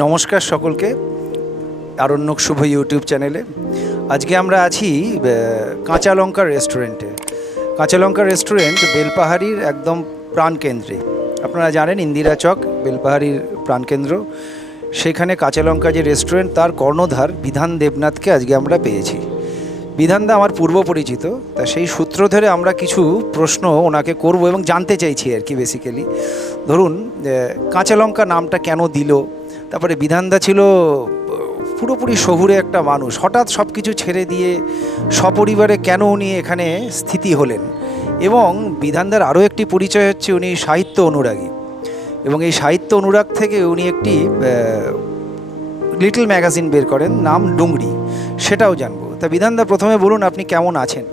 নমস্কার সকলকে, আরণ্যক শুভ ইউটিউব চ্যানেলে। আজকে আমরা আছি কাঁচা লঙ্কা রেস্টুরেন্টে। কাঁচা লঙ্কা রেস্টুরেন্ট বেলপাহাড়ির একদম প্রাণকেন্দ্রে। আপনারা জানেন ইন্দিরা চক বেলপাহাড়ির প্রাণকেন্দ্র। সেখানে কাঁচা লঙ্কা যে রেস্টুরেন্ট, তার কর্ণধার বিধান দেবনাথকে আজকে আমরা পেয়েছি। বিধানদা আমার পূর্ব পরিচিত, তা সেই সূত্র ধরে আমরা কিছু প্রশ্ন ওনাকে করব এবং জানতে চাইছি আর কি। বেসিক্যালি ধরুন, কাঁচা লঙ্কা নামটা কেন দিল, তারপরে বিধানদা ছিল পুরোপুরি শহুরে একটা মানুষ, হঠাৎ সব কিছু ছেড়ে দিয়ে সপরিবারে কেন উনি এখানে স্থিতি হলেন, এবং বিধানদার আরও একটি পরিচয় হচ্ছে উনি সাহিত্য অনুরাগী, এবং এই সাহিত্য অনুরাগ থেকে উনি একটি লিটল ম্যাগাজিন বের করেন, নাম ডুংরি, সেটাও জানবো। তা বিধানদা, প্রথমে বলুন আপনি কেমন আছেন?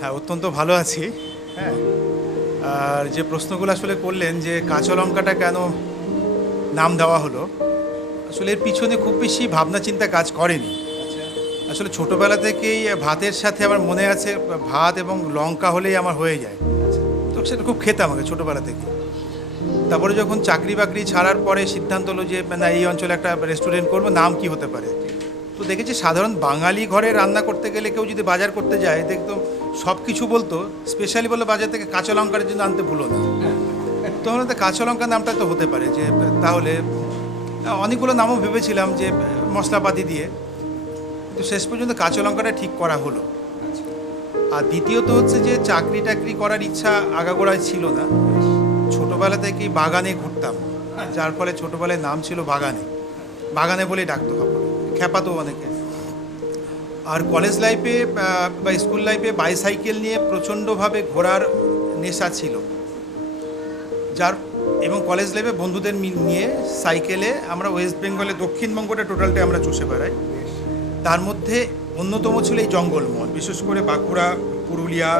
হ্যাঁ, অত্যন্ত ভালো আছি। হ্যাঁ, আর যে প্রশ্নগুলো আসলে করলেন যে কাঁচা লঙ্কাটা কেন নাম দেওয়া হলো, আসলে এর পিছনে খুব বেশি ভাবনা চিন্তা কাজ করেনি। আসলে ছোটোবেলা থেকেই ভাতের সাথে আমার মনে আছে ভাত এবং লঙ্কা হলেই আমার হয়ে যায়, তো সেটা খুব খেতাম আগে ছোটোবেলা থেকে। তারপরে যখন চাকরি বাকরি ছাড়ার পরে সিদ্ধান্ত হলো যে না, এই অঞ্চলে একটা রেস্টুরেন্ট করবো, নাম কি হতে পারে। তো দেখেছি সাধারণ বাঙালি ঘরে রান্না করতে গেলে কেউ যদি বাজার করতে যায় দেখতো সব কিছু বলতো, স্পেশালি বললো বাজার থেকে কাঁচা লঙ্কার জন্য আনতে ভুলো না। তখন তো কাঁচা লঙ্কা নামটা তো হতে পারে, যে তাহলে অনেকগুলো নামও ভেবেছিলাম যে মশলাপাতি দিয়ে, কিন্তু শেষ পর্যন্ত কাঁচা লঙ্কাটা ঠিক করা হলো। আর দ্বিতীয়ত হচ্ছে যে চাকরি টাকরি করার ইচ্ছা আগাগোড়ায় ছিল না, ছোটোবেলা থেকেই বাগানে ঘুরতাম, যার ফলে ছোটোবেলায় নাম ছিল বাগানে, বাগানে বলেই ডাকতো খ্যাপাতো অনেকে। আর কলেজ লাইফে বা স্কুল লাইফে বাইসাইকেল নিয়ে প্রচণ্ডভাবে ঘোরার নেশা ছিল, যার এবং কলেজ লাইফে বন্ধুদের নিয়ে সাইকেলে আমরা ওয়েস্ট বেঙ্গলে দক্ষিণবঙ্গটা টোটালটাই আমরা চষে বেড়াই। তার মধ্যে অন্যতম ছিল এই জঙ্গলমহল, বিশেষ করে বাঁকুড়া, পুরুলিয়া,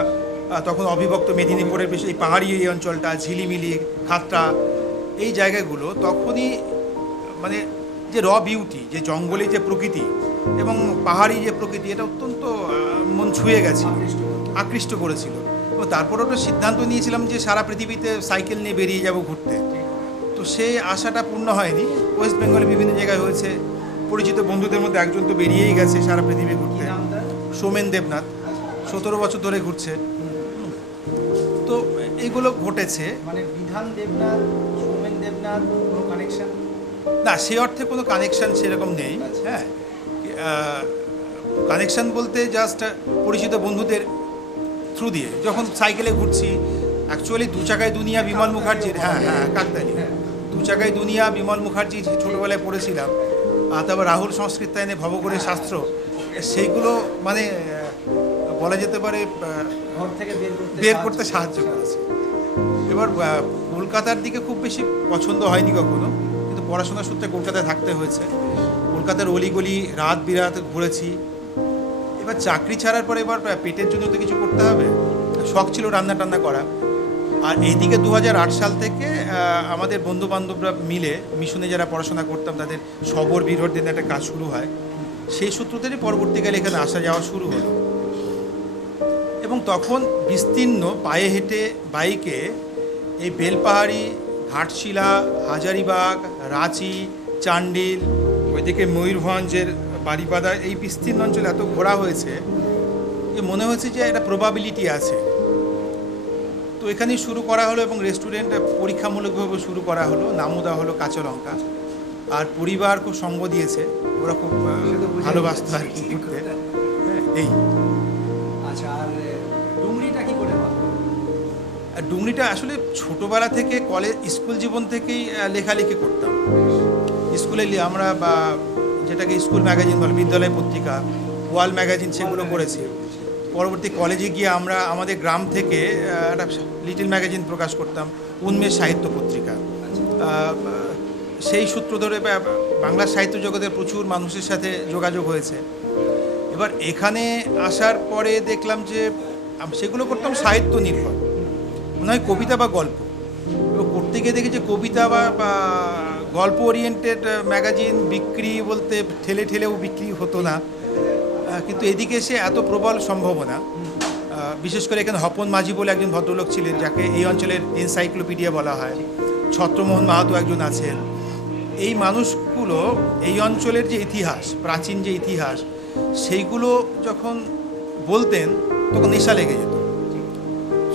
তখন অবিভক্ত মেদিনীপুরের বেশি এই পাহাড়ি এই অঞ্চলটা, ঝিলিমিলি, খাতড়া, এই জায়গাগুলো তখনই মানে যে বিউটি, যে জঙ্গলে যে প্রকৃতি এবং পাহাড়ি যে প্রকৃতি, এটা অত্যন্ত মন ছুঁয়ে গেছে, আকৃষ্ট করেছিল। এবং তারপর ওটা সিদ্ধান্ত নিয়েছিলাম যে সারা পৃথিবীতে সাইকেল নিয়ে বেরিয়ে যাব ঘুরতে। তো সেই আশাটা পূর্ণ হয়নি। ওয়েস্ট বেঙ্গলে বিভিন্ন জায়গায় হয়েছে, পরিচিত বন্ধুদের মধ্যে একজন তো বেরিয়েই গেছে সারা পৃথিবী ঘুরতে, সোমেন দেবনাথ, 17 বছর ধরে ঘুরছে। তো এইগুলো ঘটেছে। মানে বিধান দেবনাথ, সোমেন দেবনাথ কোনো কানেকশন? না, সে অর্থে কোনো কানেকশান সেরকম নেই। হ্যাঁ, কানেকশান বলতে জাস্ট পরিচিত বন্ধুদের থ্রু দিয়ে যখন সাইকেলে ঘুরছি। অ্যাকচুয়ালি দু চাকায় দুনিয়া বিমল মুখার্জির, হ্যাঁ কাকতালি, দু চাকায় দুনিয়া বিমল মুখার্জি ছোটোবেলায় পড়েছিলাম। আর তারপর রাহুল সংস্কৃতায়নে ভবঘুরে শাস্ত্র, সেইগুলো মানে বলা যেতে পারে ঘর থেকে বের করতে সাহায্য করেছে। এবার কলকাতার দিকে খুব বেশি পছন্দ হয়নি কখনো, কিন্তু পড়াশোনার সূত্রে কলকাতায় থাকতে হয়েছে। কলকাতার অলিগলি রাত বিরাত ঘুরেছি। এবার চাকরি ছাড়ার পরে এবার পেটের জন্য তো কিছু করতে হবে, শখ ছিল রান্না টান্না করা। আর এইদিকে 2008 সাল থেকে আমাদের বন্ধুবান্ধবরা মিলে মিশনে যারা পড়াশোনা করতাম তাদের সবর বিরোধ দিনে একটা কাজ শুরু হয়। সেই সূত্র থেকে পরবর্তীকালে এখানে আসা যাওয়া শুরু হলো, এবং তখন বিস্তীর্ণ পায়ে হেঁটে বাইকে এই বেলপাহাড়ি, ঘাটশিলা, হাজারিবাগ, রাঁচি, চান্ডিল, ওইদিকে ময়ূরভঞ্জের বারিপাদা, এই বিস্তীর্ণ অঞ্চলে এত ঘোরা হয়েছে যে মনে হয়েছে যে একটা প্রবাবিলিটি আছে। তো এখানেই শুরু করা হলো, এবং রেস্টুরেন্ট পরীক্ষামূলকভাবে শুরু করা হলো, নামও দেওয়া হলো কাঁচা লঙ্কা। আর পরিবার খুব সঙ্গ দিয়েছে, ওরা খুব ভালোবাসতো আর কি ঘুরতে। হ্যাঁ, এই আচ্ছা, আর ডুংরিটা কি করে বল? ডুংরিটা আসলে ছোটোবেলা থেকে কলেজ স্কুল জীবন থেকেই লেখালেখি করতাম। স্কুলে আমরা বা যেটাকে স্কুল ম্যাগাজিন বলে, বিদ্যালয় পত্রিকা, ওয়াল ম্যাগাজিন, সেগুলো করেছি। পরবর্তী কলেজে গিয়ে আমরা আমাদের গ্রাম থেকে একটা লিটল ম্যাগাজিন প্রকাশ করতাম, উন্মেষ সাহিত্য পত্রিকা। সেই সূত্র ধরে বাংলা সাহিত্য জগতের প্রচুর মানুষের সাথে যোগাযোগ হয়েছে। এবার এখানে আসার পরে দেখলাম যে সেগুলো করতাম সাহিত্য নির্ভর, মনে হয় কবিতা বা গল্প। এবার করতে গিয়ে দেখি যে কবিতা বা গল্প ওরিয়েন্টেড ম্যাগাজিন বিক্রি বলতে ঠেলে ঠেলেও বিক্রি হতো না। কিন্তু এদিকে এসে এত প্রবল সম্ভাবনা, বিশেষ করে এখানে হপন মাঝি বলে একজন ভদ্রলোক ছিলেন, যাকে এই অঞ্চলের এনসাইক্লোপিডিয়া বলা হয়। ছত্রমোহন মাহাতো একজন আছেন। এই মানুষ খুব বিষয়গুলো, এই অঞ্চলের যে ইতিহাস, প্রাচীন যে ইতিহাস, সেইগুলো যখন বলতেন তখন নেশা লেগে যেত।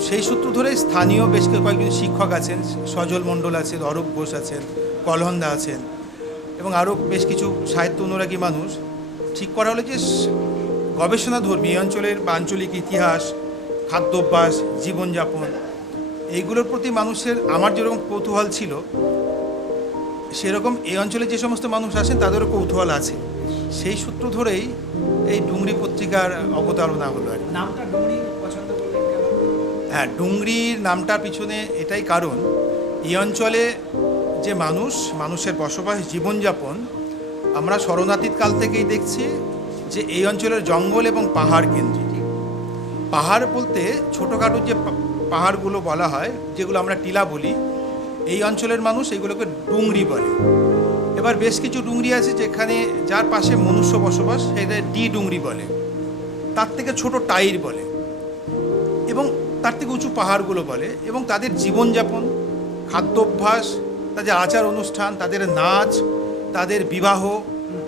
সেই সূত্র ধরে স্থানীয় বেশ কয়েকজন শিক্ষক আছেন, সজল মণ্ডল আছেন, অরূপ ঘোষ আছেন, কলহন্দা আছেন, এবং আরও বেশ কিছু সাহিত্য অনুরাগী মানুষ ঠিক করা হলো যে গবেষণাধর্মী এই অঞ্চলের বা আঞ্চলিক ইতিহাস, খাদ্যাভ্যাস, জীবনযাপন, এইগুলোর প্রতি মানুষের, আমার যেরকম কৌতূহল ছিল সেরকম এই অঞ্চলে যে সমস্ত মানুষ আসেন তাদেরও কৌতূহল আছে। সেই সূত্র ধরেই এই ডুংরি পত্রিকার অবতারণা হলো আর কি। নামটা ডুংরি পছন্দ করলেন কেন? হ্যাঁ, ডুংরির নামটার পিছনে এটাই কারণ, এই অঞ্চলে যে মানুষের বসবাস, জীবনযাপন, আমরা শরণাতীত কাল থেকেই দেখছি যে এই অঞ্চলের জঙ্গল এবং পাহাড় কেন্দ্রিক। পাহাড় বলতে ছোটোখাটো যে পাহাড়গুলো বলা হয়, যেগুলো আমরা টিলা বলি, এই অঞ্চলের মানুষ এইগুলোকে ডুংরি বলে। এবার বেশ কিছু ডুংরি আছে যেখানে যার পাশে মনুষ্য বসবাস, সেটা ডি ডুংরি বলে, তার থেকে ছোট টাইর বলে, এবং তার থেকে উঁচু পাহাড়গুলো বলে। এবং তাদের জীবনযাপন, খাদ্যাভ্যাস, তাদের আচার অনুষ্ঠান, তাদের নাচ, তাদের বিবাহ,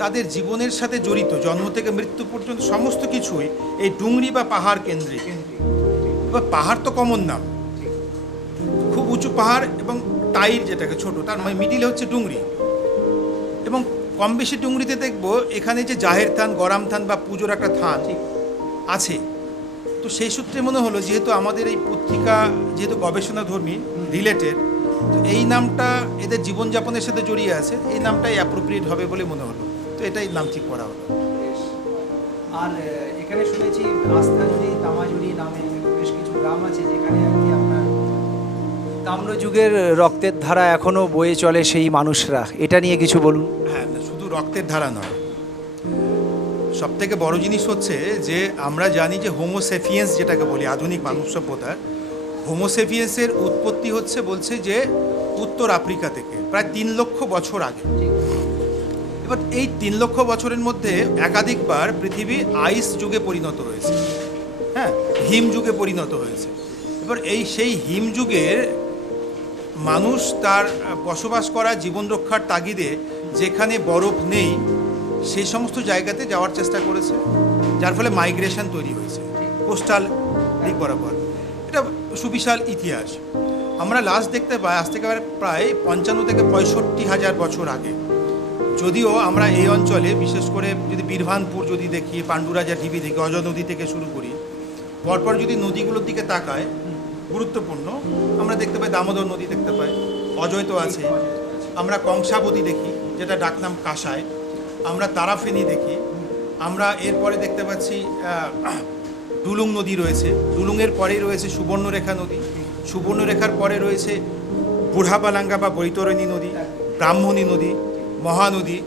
তাদের জীবনের সাথে জড়িত জন্ম থেকে মৃত্যু পর্যন্ত সমস্ত কিছুই এই ডুংরি বা পাহাড় কেন্দ্রিক। এবার পাহাড় তো কমন নাম, খুব উঁচু পাহাড়, এবং টাইর যেটাকে ছোট, তার মিডিলে হচ্ছে ডুংরি। এবং কম বেশি ডুংরিতে দেখবো এখানে যে জাহের থান, গরাম থান বা পুজোর একটা থান আছে। তো সেই সূত্রে মনে হলো, যেহেতু আমাদের এই পত্রিকা যেহেতু গবেষণাধর্মী রিলেটেড, তো এই নামটা এদের জীবনযাপনের সাথে জড়িয়ে আছে, এই নামটাই অ্যাপ্রোপ্রিয়েট হবে বলে মনে হলো। তো এটাই নাম ঠিক করা হলো। আর এখানে শুনেছি আস্থাজুড়ি, তামাজুড়ি নামে বেশ কিছু গ্রাম আছে যেখানে আর কি আপনার তাম্রযুগের রক্তের ধারা এখনো বয়ে চলে সেই মানুষরা, এটা নিয়ে কিছু বলুন। হ্যাঁ, শুধু রক্তের ধারা নয়, সবথেকে বড় জিনিস হচ্ছে যে আমরা জানি যে হোমোসেফিয়েন্স যেটাকে বলি, আধুনিক মানব সভ্যতার হোমোসেফিয়েন্সের উৎপত্তি হচ্ছে, বলছে যে উত্তর আফ্রিকা থেকে প্রায় 3 লক্ষ বছর আগে। এবার এই 3 লক্ষ বছরের মধ্যে একাধিকবার পৃথিবী আইস যুগে পরিণত হয়েছে, হ্যাঁ, হিম যুগে পরিণত হয়েছে। এবার সেই হিম যুগের মানুষ তার বসবাস করা, জীবন রক্ষার তাগিদে যেখানে বরফ নেই সেই সমস্ত জায়গাতে যাওয়ার চেষ্টা করেছে, যার ফলে মাইগ্রেশন তৈরি হয়েছে কোস্টাল দিক বরাবর। এটা সুবিশাল ইতিহাস। আমরা লাস্ট দেখতে পাই আজ থেকে প্রায় 55 থেকে 65 হাজার বছর আগে। যদিও আমরা এই অঞ্চলে বিশেষ করে যদি বীরভানপুর যদি দেখি, পাণ্ডুরাজা ঢিবি দেখি, অজয় নদী থেকে শুরু করি, পরপর যদি নদীগুলোর দিকে তাকায়, গুরুত্বপূর্ণ আমরা দেখতে পাই দামোদর নদী দেখতে পাই, অজয় তো আছে, আমরা কংসাবতী দেখি যেটা ডাকনাম কাঁসাই, আমরা তারাফেনী দেখি, আমরা এরপরে দেখতে পাচ্ছি ডুলুং নদী রয়েছে, ডুলুংয়ের পরেই রয়েছে সুবর্ণরেখা নদী, সুবর্ণরেখার পরে রয়েছে বুড়াবালাঙ্গা বা বৈতরণী নদী, ব্রাহ্মণী নদী, মহানদী,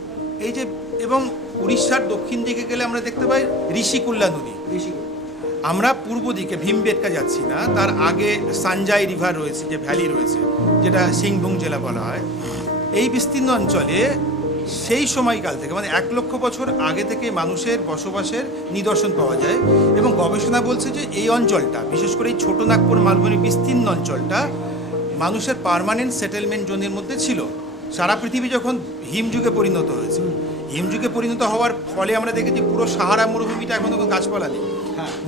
এই যে, এবং উড়িষ্যার দক্ষিণ দিকে গেলে আমরা দেখতে পাই ঋষিকুল্লা নদী। আমরা পূর্ব দিকে ভীমবেটকা যাচ্ছি না, তার আগে সানজাই রিভার রয়েছে, যে ভ্যালি রয়েছে, যেটা সিংভূম জেলা বলা হয়। এই বিস্তীর্ণ অঞ্চলে সেই সময়কাল থেকে, মানে 1 লক্ষ বছর আগে থেকে মানুষের বসবাসের নিদর্শন পাওয়া যায়। এবং গবেষণা বলছে যে এই অঞ্চলটা, বিশেষ করে এই ছোটনাগপুর মালভূমির বিস্তীর্ণ অঞ্চলটা মানুষের পার্মানেন্ট সেটেলমেন্ট জোনের মধ্যে ছিল। সারা পৃথিবী যখন হিমযুগে পরিণত হয়েছে, হিমযুগে পরিণত হওয়ার ফলে আমরা দেখেছি পুরো সাহারা মরুভূমিটা এখন গাছপালা নেই,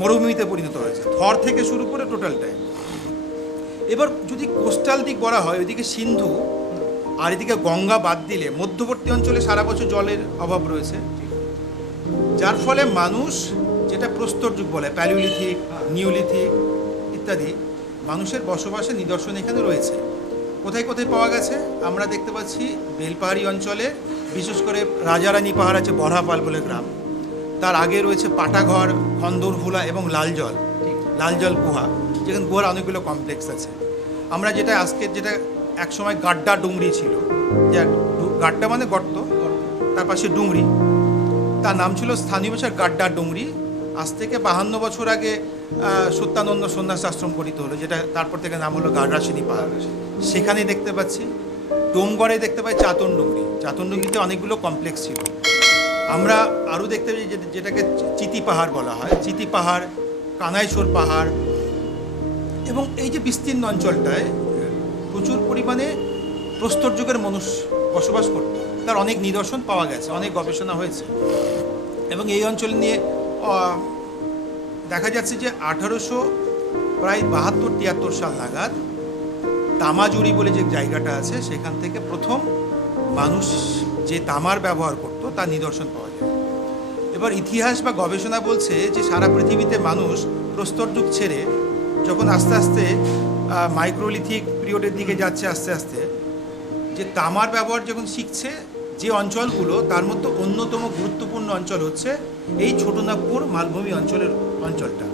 মরুভূমিতে পরিণত হয়েছে, থর থেকে শুরু করে টোটালটাই। এবার যদি কোস্টাল দিক বলা হয়, ওইদিকে সিন্ধু আর এদিকে গঙ্গা বাদ দিলে মধ্যবর্তী অঞ্চলে সারা বছর জলের অভাব রয়েছে, যার ফলে মানুষ, যেটা প্রস্তর যুগ বলে, প্যালিওলিথিক, নিওলিথিক ইত্যাদি, মানুষের বসবাসের নিদর্শন এখানে রয়েছে। কোথায় কোথায় পাওয়া গেছে আমরা দেখতে পাচ্ছি, বেলপাহাড়ি অঞ্চলে বিশেষ করে রাজারানী পাহাড় আছে, বড়াপাল বলে গ্রাম, তার আগে রয়েছে পাটাঘর, খন্দরভুলা এবং লালজল গুহা, যেখানে গুহার অনেকগুলো কমপ্লেক্স আছে। আমরা যেটা আজকের, যেটা একসময় গাড্ডা ডুংরি ছিল, যে গাড্ডা মানে গর্ত, তার পাশে ডুংরি, তার নাম ছিল স্থানীয় ভাষায় গাড্ডা ডুংরি। আজ থেকে 52 বছর আগে সত্যানন্দ সন্ন্যাস আশ্রম গঠিত হলো, যেটা তারপর থেকে নাম হলো গাড্রাসিনী পাহাড়। সেখানে দেখতে পাচ্ছি ডোমগড়ে দেখতে পাই চাতন ডুংরি, চাতন ডুংরিতে অনেকগুলো কমপ্লেক্স ছিল। আমরা আরও দেখতে পাই যেটাকে চিতি পাহাড় বলা হয়, চিতি পাহাড়, কানাইছড় পাহাড়। এবং এই যে বিস্তীর্ণ অঞ্চলটায় প্রচুর পরিমাণে প্রস্তর যুগের মানুষ বসবাস করত। তার অনেক নিদর্শন পাওয়া গেছে, অনেক গবেষণা হয়েছে। এবং এই অঞ্চল নিয়ে দেখা যাচ্ছে যে 1872-73 সাল নাগাদ তামাজুরি বলে যে জায়গাটা আছে, সেখান থেকে প্রথম মানুষ যে তামার ব্যবহার করতো তার নিদর্শন পাওয়া যায়। এবার ইতিহাস বা গবেষণা বলছে যে সারা পৃথিবীতে মানুষ প্রস্তর যুগ ছেড়ে যখন আস্তে আস্তে মাইক্রোলিথিক পিরিয়ডের দিকে যাচ্ছে, আস্তে আস্তে যে তামার ব্যবহার যখন শিখছে, যে অঞ্চলগুলো তার মধ্যে অন্যতম গুরুত্বপূর্ণ অঞ্চল হচ্ছে এই ছোটনাগপুর মালভূমি অঞ্চলটা,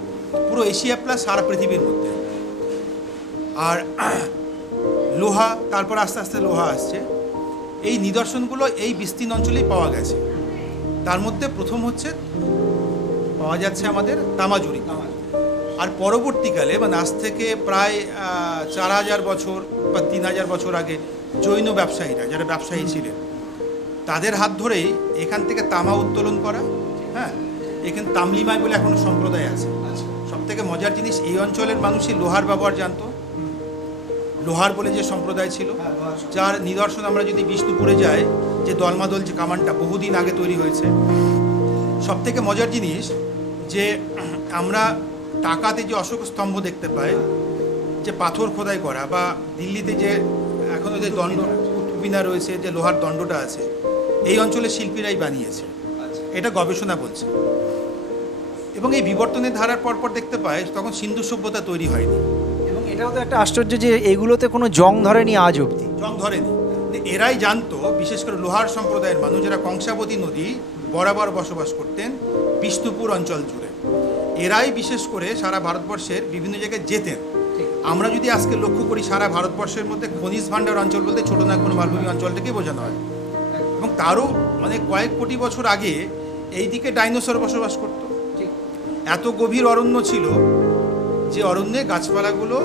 পুরো এশিয়া প্লাস সারা পৃথিবীর মধ্যে। আর লোহা, তারপর আস্তে আস্তে লোহা আসছে। এই নিদর্শনগুলো এই বিস্তীর্ণ অঞ্চলেই পাওয়া গেছে। তার মধ্যে প্রথম হচ্ছে পাওয়া যাচ্ছে আমাদের তামাজুরি। আর পরবর্তীকালে মানে আজ থেকে প্রায় 4000 বছর বা 3000 বছর আগে জৈন ব্যবসায়ীরা, যারা ব্যবসায়ী ছিলেন, তাদের হাত ধরেই এখান থেকে তামা উত্তোলন করা। হ্যাঁ, এখানে তামলিমাই বলে এখনো সম্প্রদায় আছে। সব থেকে মজার জিনিস, এই অঞ্চলের মানুষই লোহার ব্যবহার জানতো। লোহার বলে যে সম্প্রদায় ছিল, যার নিদর্শন আমরা যদি বিষ্ণুপুরে যাই, যে দলমাদল যে কামানটা বহুদিন আগে তৈরি হয়েছে। সব থেকে মজার জিনিস যে আমরা টাকাতে যে অশোক স্তম্ভ দেখতে পাই, যে পাথর খোদাই করা, বা দিল্লিতে যে এখনও যে দণ্ড কুতুবিনা রয়েছে, যে লোহার দণ্ডটা আছে, এই অঞ্চলের শিল্পীরাই বানিয়েছে, এটা গবেষণা বলছে। এবং এই বিবর্তনের ধারার পরপর দেখতে পাই তখন সিন্ধু সভ্যতা তৈরি হয়নি। এবং এটাও তো একটা আশ্চর্য যে এগুলোতে কোনো জং ধরেনি আজ অবধি। জং ধরেনি। এরাই জানতো, বিশেষ করে লোহার সম্প্রদায়ের মানুষ যারা কংসাবতী নদী বরাবর বসবাস করতেন বিষ্ণুপুর অঞ্চল জুড়ে, এরাই বিশেষ করে সারা ভারতবর্ষের বিভিন্ন জায়গায় যেতেন। আমরা যদি আজকে লক্ষ্য করি, সারা ভারতবর্ষের মধ্যে খনিজ ভাণ্ডার অঞ্চল বলতে ছোটনাগপুর মালভূমি অঞ্চলটাকেই বোঝানো হয়। এবং তারও মানে কয়েক কোটি বছর আগে এই দিকে ডাইনোসর বসবাস করত। এত গভীর অরণ্য ছিল যে অরণ্যে গাছপালাগুলো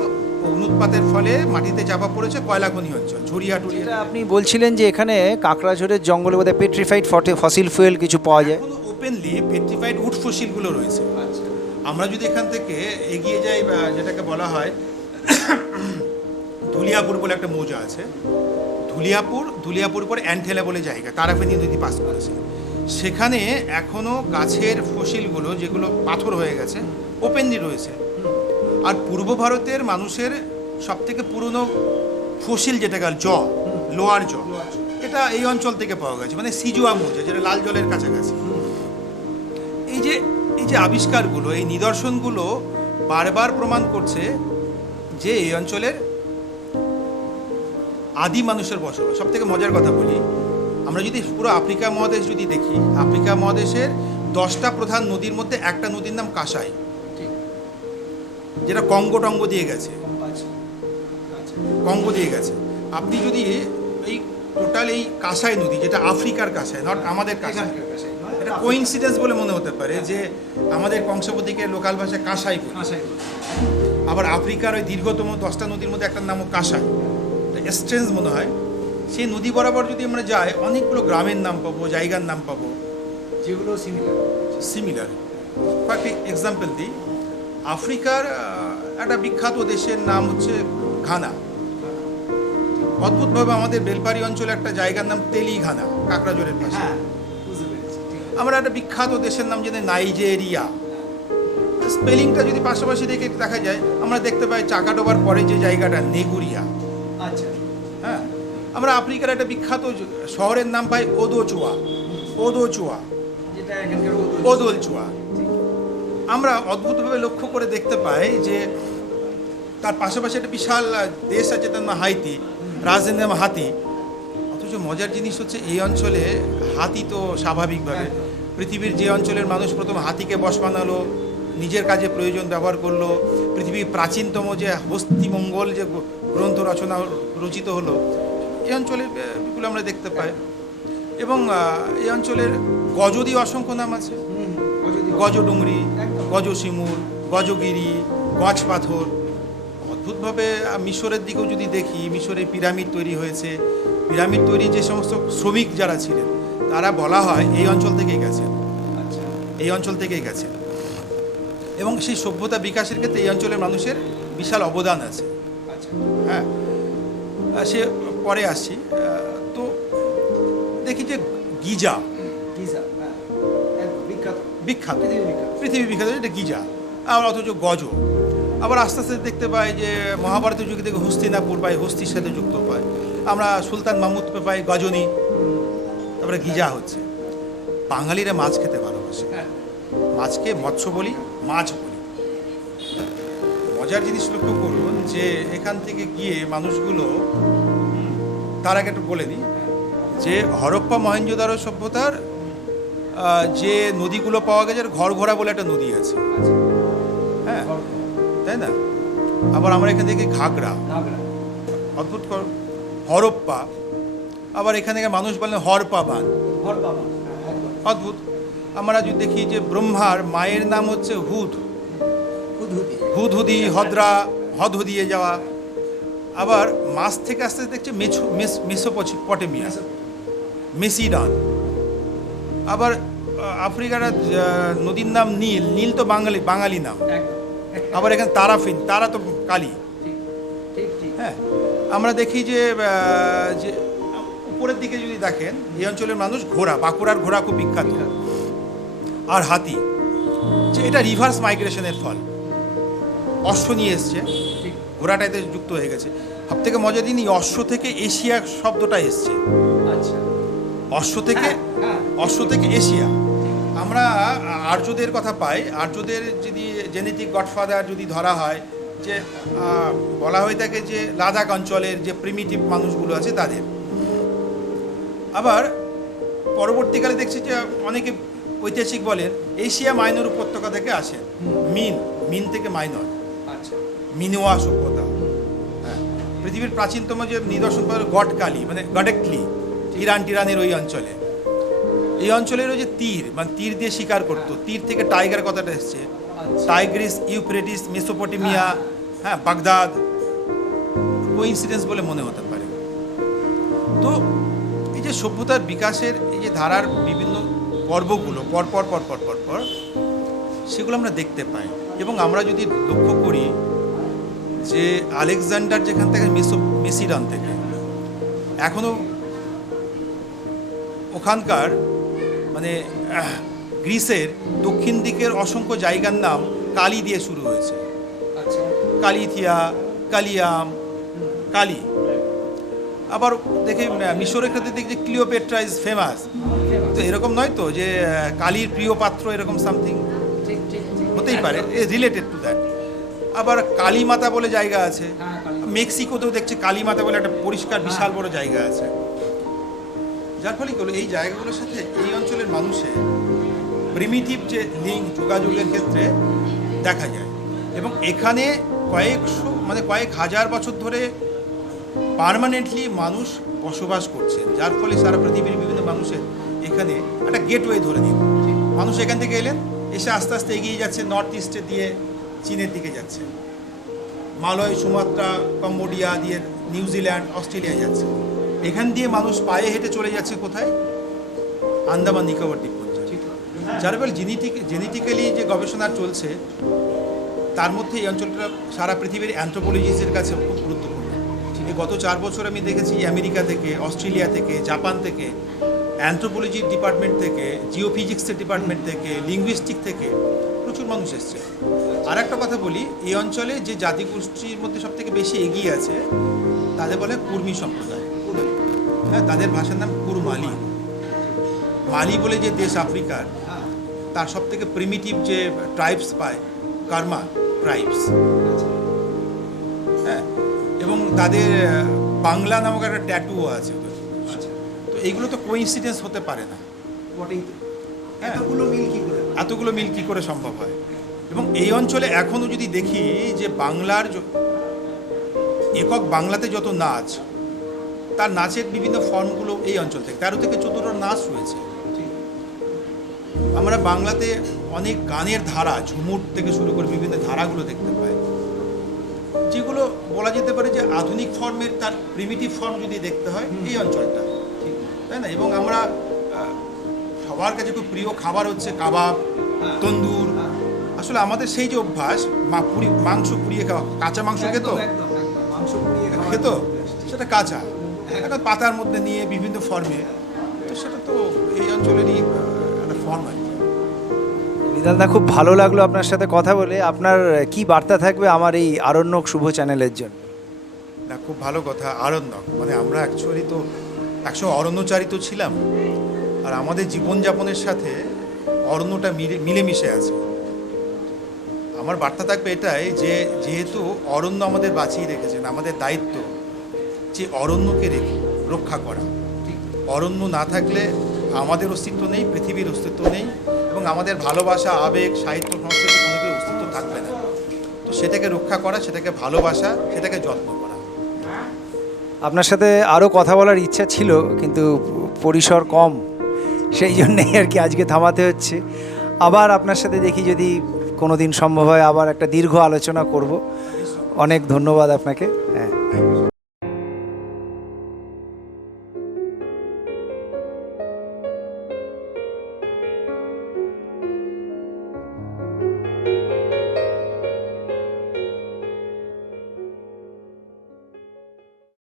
অগ্নুৎপাতের ফলে মাটিতে চাপা পড়েছে কয়লা খনি অঞ্চল, ঝরিয়া টুরিয়া। এটা আপনি বলছিলেন যে এখানে কাঁকড়াঝোড়ের জঙ্গলে বোধহয় পেট্রিফাইড ফসিল ফুয়েল কিছু পাওয়া যায়। এখনো ওপেনলি পেট্রিফাইড উড ফসিলগুলো রয়েছে। আমরা যদি এখান থেকে এগিয়ে যাই, বা যেটাকে বলা হয় ধুলিয়াপুর বলে একটা মৌজা আছে, ধুলিয়াপুর পরে অ্যান্টেলা বলে জায়গা, তারাফেনী নদী পাস করেছে। সেখানে এখনও গাছের ফসিলগুলো, যেগুলো পাথর হয়ে গেছে, ওপেনলি রয়েছে। আর পূর্ব ভারতের মানুষের সবথেকে পুরনো ফসিল যেটা গেল লোয়ার এটা এই অঞ্চল থেকে পাওয়া গেছে, মানে সিজুয়া মৌজা, যেটা লাল জলের কাছাকাছি। এই যে আবিষ্কারগুলো, এই নিদর্শনগুলো বারবার প্রমাণ করছে যে এই অঞ্চলের আদি মানুষের বসবাস। সব থেকে মজার কথা বলি, আমরা যদি পুরো আফ্রিকা মহাদেশ যদি দেখি, আফ্রিকা মহাদেশের 10টা প্রধান নদীর মধ্যে একটা নদীর নাম কাসাই, যেটা কঙ্গো দিয়ে গেছে। আপনি যদি এই টোটাল এই কাসাই নদী, যেটা আফ্রিকার কাসাই, নট আমাদের কাসাই, এটা কোইন্সিডেন্স বলে মনে হতে পারে যে আমাদের কংসাবতীকে লোকাল ভাষায় কাসাই বলি, আবার আফ্রিকার ওই দীর্ঘতম 10টা নদীর মধ্যে একটা নামও কাসাই, স্ট্রেঞ্জ মনে হয়। সেই নদী বরাবর যদি আমরা যাই, অনেকগুলো গ্রামের নাম পাবো, জায়গার নাম পাবো, যেগুলো সিমিলার। কয়েকটি এক্সাম্পল দিই। আফ্রিকার একটা বিখ্যাত দেশের নাম হচ্ছে ঘানা। অদ্ভুতভাবে আমাদের বেলপারি অঞ্চলে একটা জায়গার নাম তেলিঘানা, কাকড়াঝোড়ের পাশে। আমরা একটা বিখ্যাত দেশের নাম জানি নাইজেরিয়া। স্পেলিংটা যদি পাশাপাশি রেখে দেখা যায়, আমরা দেখতে পাই চাকাডোবার পরে যে জায়গাটা নেগুরিয়া। হ্যাঁ, আমরা আফ্রিকার একটা বিখ্যাত শহরের নাম পাই ওদোচুয়া, ওদলচুয়া। আমরা অদ্ভুতভাবে লক্ষ্য করে দেখতে পাই যে তার পাশাপাশি একটা বিশাল দেশ আছে, তার নাম হাইতি, রাজধানীর নাম হাতি। অথচ মজার জিনিস হচ্ছে এই অঞ্চলে হাতি তো স্বাভাবিকভাবে, পৃথিবীর যে অঞ্চলের মানুষ প্রথম হাতিকে বশ বানালো, নিজের কাজে প্রয়োজন ব্যবহার করলো, পৃথিবীর প্রাচীনতম যে হস্তিমঙ্গল যে গ্রন্থ রচিত হলো, এই অঞ্চলে এগুলো আমরা দেখতে পাই। এবং এই অঞ্চলের গজদি অসংখ্য নাম আছে, গজডুংরি, গজশিমুল, গজগিরি, গজ পাথর। অদ্ভুতভাবে মিশরের দিকেও যদি দেখি, মিশরে পিরামিড তৈরি হয়েছে। পিরামিড তৈরি যে সমস্ত শ্রমিক যারা ছিলেন, তারা বলা হয় এই অঞ্চল থেকেই গেছে। এবং সেই সভ্যতা বিকাশের ক্ষেত্রে এই অঞ্চলের মানুষের বিশাল অবদান আছে। হ্যাঁ, সে পরে আসছি। তো দেখি যে গিজা বিখ্যাত, পৃথিবী বিখ্যাত এটা গিজা, আর অথচ গজ। আবার আস্তে আস্তে দেখতে পাই যে মহাভারতের যুগে থেকে হস্তিনাপুর পাই, হস্তির সাথে যুক্ত পাই আমরা, সুলতান মাহমুদ পাই গজনী, তারপরে গিজা হচ্ছে। বাঙালিরা মাছ খেতে ভালোবাসে, মাছকে মৎস্য বলি, মাছ বলি। মজার জিনিস লক্ষ্য করুন যে এখান থেকে গিয়ে মানুষগুলো, তার আগে একটু বলে নিই যে হরপ্পা মহেঞ্জোদারো সভ্যতার যে নদীগুলো পাওয়া গেছে, ঘরঘোড়া বলে একটা নদী আছে, হ্যাঁ তাই না? আবার আমরা এখান থেকে ঘাগরা, অদ্ভুত হরপ্পা, আবার এখানে মানুষ বলেন হরপাবান, অদ্ভুত। আমরা যদি দেখি যে ব্রহ্মার মায়ের নাম হচ্ছে হুদহুদি, হদ্রা, হদহুদিয়ে যাওয়া। আবার মাছ থেকে আস্তে আস্তে দেখছে মেসোপটেমিয়া, মেসিডন। আবার আফ্রিকার নদীর নাম নীল, নীল তো বাঙালি নাম। আবার এখানে তারাফিন, তারা তো কালী। হ্যাঁ, আমরা দেখি যে উপরের দিকে যদি দেখেন এই অঞ্চলের মানুষ ঘোড়া, বাঁকুড়ার ঘোড়া খুব বিখ্যাত, আর হাতি, যে এটা রিভার্স মাইগ্রেশনের ফল। অশ্ব নিয়ে এসছে, ঘোড়াটা এতে যুক্ত হয়ে গেছে। সব থেকে মজার দিন, অশ্ব থেকে এশিয়া শব্দটা এসছে। অশ্ব থেকে এশিয়া। আমরা আর্যদের কথা পাই, আর্যদের যদি জেনেটিক গডফাদার যদি ধরা হয়, যে বলা হয়ে থাকে যে লাদাখ অঞ্চলের যে প্রিমিটিভ মানুষগুলো আছে তাদের। আবার পরবর্তীকালে দেখছি যে অনেকে ঐতিহাসিক বলেন এশিয়া মাইনর উপত্যকা থেকে আসে, মিন থেকে মাইনর, মিনোয়া সভ্যতা। হ্যাঁ, পৃথিবীর প্রাচীনতম যে নিদর্শন পাওয়া গডকালি, মানে গডেকলি, টিরানের ওই অঞ্চলে। এই অঞ্চলেরও যে তীর, মানে তীর দিয়ে শিকার করতো, তীর থেকে টাইগার কথাটা এসছে। টাইগ্রিস, ইউফ্রেটিস, মেসোপটেমিয়া, হ্যাঁ বাগদাদ, কোইন্সিডেন্স বলে মনে হতে পারে। তো এই যে সভ্যতার বিকাশের এই যে ধারার বিভিন্ন পর্বগুলো পর সেগুলো আমরা দেখতে পাই। এবং আমরা যদি লক্ষ্য করি যে আলেকজান্ডার যেখান থেকে মেসিডন থেকে এখনও ওখানকার মানে গ্রিসের দক্ষিণ দিকের অসংখ্য জায়গার নাম কালি দিয়ে শুরু হয়েছে। কালিথিয়া, কালিয়াম, কালি। আবার দেখে মিশরের ক্ষেত্রে দেখি যে ক্লিওপেট্রা ইজ ফেমাস। তো এরকম নয় তো যে কালির প্রিয় পাত্র, এরকম সামথিং হতেই পারে, রিলেটেড টু দ্যাট। আবার কালীমাতা বলে জায়গা আছে, মেক্সিকোতেও দেখছি কালীমাতা বলে একটা পরিষ্কার বিশাল বড় জায়গা আছে। যার ফলে এই জায়গাগুলোর সাথে এই অঞ্চলের মানুষের প্রিমিটিভ যে লিঙ্ক, যোগাযোগের ক্ষেত্রে দেখা যায়। এবং এখানে কয়েক হাজার বছর ধরে পার্মানেন্টলি মানুষ বসবাস করছে, যার ফলে সারা পৃথিবীর বিভিন্ন মানুষের এখানে একটা গেটওয়ে ধরে নিন। মানুষ এখান থেকে এলেন, এসে আস্তে আস্তে এগিয়ে যাচ্ছে নর্থ ইস্টে দিয়ে চীনের দিকে যাচ্ছে, মালয়, সুমাত্রা, কম্বোডিয়া দিয়ে নিউজিল্যান্ড, অস্ট্রেলিয়া যাচ্ছে। এখান দিয়ে মানুষ পায়ে হেঁটে চলে যাচ্ছে কোথায়? আন্দামান নিকোবর দ্বীপপুঞ্জে। যার ফলে জেনেটিক্যালি যে গবেষণা চলছে তার মধ্যে এই অঞ্চলটা সারা পৃথিবীর অ্যানথ্রোপোলজিস্টের কাছে খুব গুরুত্বপূর্ণ। এই গত 4 বছর আমি দেখেছি আমেরিকা থেকে, অস্ট্রেলিয়া থেকে, জাপান থেকে, অ্যানথ্রোপোলজি ডিপার্টমেন্ট থেকে, জিওফিজিক্সের ডিপার্টমেন্ট থেকে, লিঙ্গুইস্টিক থেকে প্রচুর মানুষ এসছে। আর একটা কথা বলি, এই অঞ্চলে যে জাতিগোষ্ঠীর মধ্যে সব থেকে বেশি এগিয়ে আছে তাদের বলে কুর্মি সম্প্রদায়। হ্যাঁ, তাদের ভাষার নাম কুরমালি। মালি বলে যে দেশ আফ্রিকার, তার সব থেকে প্রিমিটিভ যে ট্রাইবস পায় কার্মা ট্রাইবস। হ্যাঁ, এবং তাদের বাংলা নামক একটা ট্যাটুও আছে। তো এইগুলো তো কোইন্সিডেন্স হতে পারে না, এতগুলো মিল কি করে সম্ভব হয়? এবং এই অঞ্চলে এখনও যদি দেখি যে বাংলার একক বাংলাতে যত নাচ, তার নাচের বিভিন্ন ফর্মগুলো এই অঞ্চল থেকে 13 থেকে 14টা নাচ রয়েছে। আমরা বাংলাতে অনেক গানের ধারা, ঝুমুর থেকে শুরু করে বিভিন্ন ধারাগুলো দেখতে পাই, যেগুলো বলা যেতে পারে যে আধুনিক ফর্মের তার প্রিমিটিভ ফর্ম যদি দেখতে হয় এই অঞ্চলটা, তাই না? এবং আমরা সবার কাছে খুব প্রিয় খাবার হচ্ছে কাবাব, তন্দুর। আসলে আমাদের সেই যে অভ্যাস মাংস পুড়িয়ে খাওয়া, কাঁচা মাংস খেত, সেটা কাঁচা, একটা পাতার মধ্যে নিয়ে বিভিন্ন ফর্মে। তো সেটা তো এই অঞ্চলেরই একটা ফর্ম আর কি। বিধানদা, খুব ভালো লাগলো আপনার সাথে কথা বলে। আপনার কি বার্তা থাকবে আমার এই আরণ্যক শুভ চ্যানেলের জন্য? না, খুব ভালো কথা। আরণ্যক মানে আমরা অ্যাকচুয়ালি তো একসময় অরণ্যচারিত ছিলাম, আর আমাদের জীবনযাপনের সাথে অরণ্যটা মিলেমিশে আছে। আমার বার্তা থাকবে এটাই যে যেহেতু অরণ্য আমাদের বাঁচিয়ে রেখেছেন, আমাদের দায়িত্ব যে অরণ্যকে রক্ষা করা। ঠিক, অরণ্য না থাকলে আমাদের অস্তিত্ব নেই, পৃথিবীর অস্তিত্ব নেই, এবং আমাদের ভালোবাসা, আবেগ, সাহিত্য, সংস্কৃতি কোনো কিছুর অস্তিত্ব থাকবে না। তো সেটাকে রক্ষা করা, সেটাকে ভালোবাসা, সেটাকে যত্ন করা। আপনার সাথে আরও কথা বলার ইচ্ছা ছিল, কিন্তু পরিসর কম, সেই জন্যেই আর কি আজকে থামাতে হচ্ছে। আবার আপনার সাথে দেখি যদি কোনো দিন সম্ভব হয় আবার একটা দীর্ঘ আলোচনা করব। অনেক ধন্যবাদ আপনাকে। হ্যাঁ।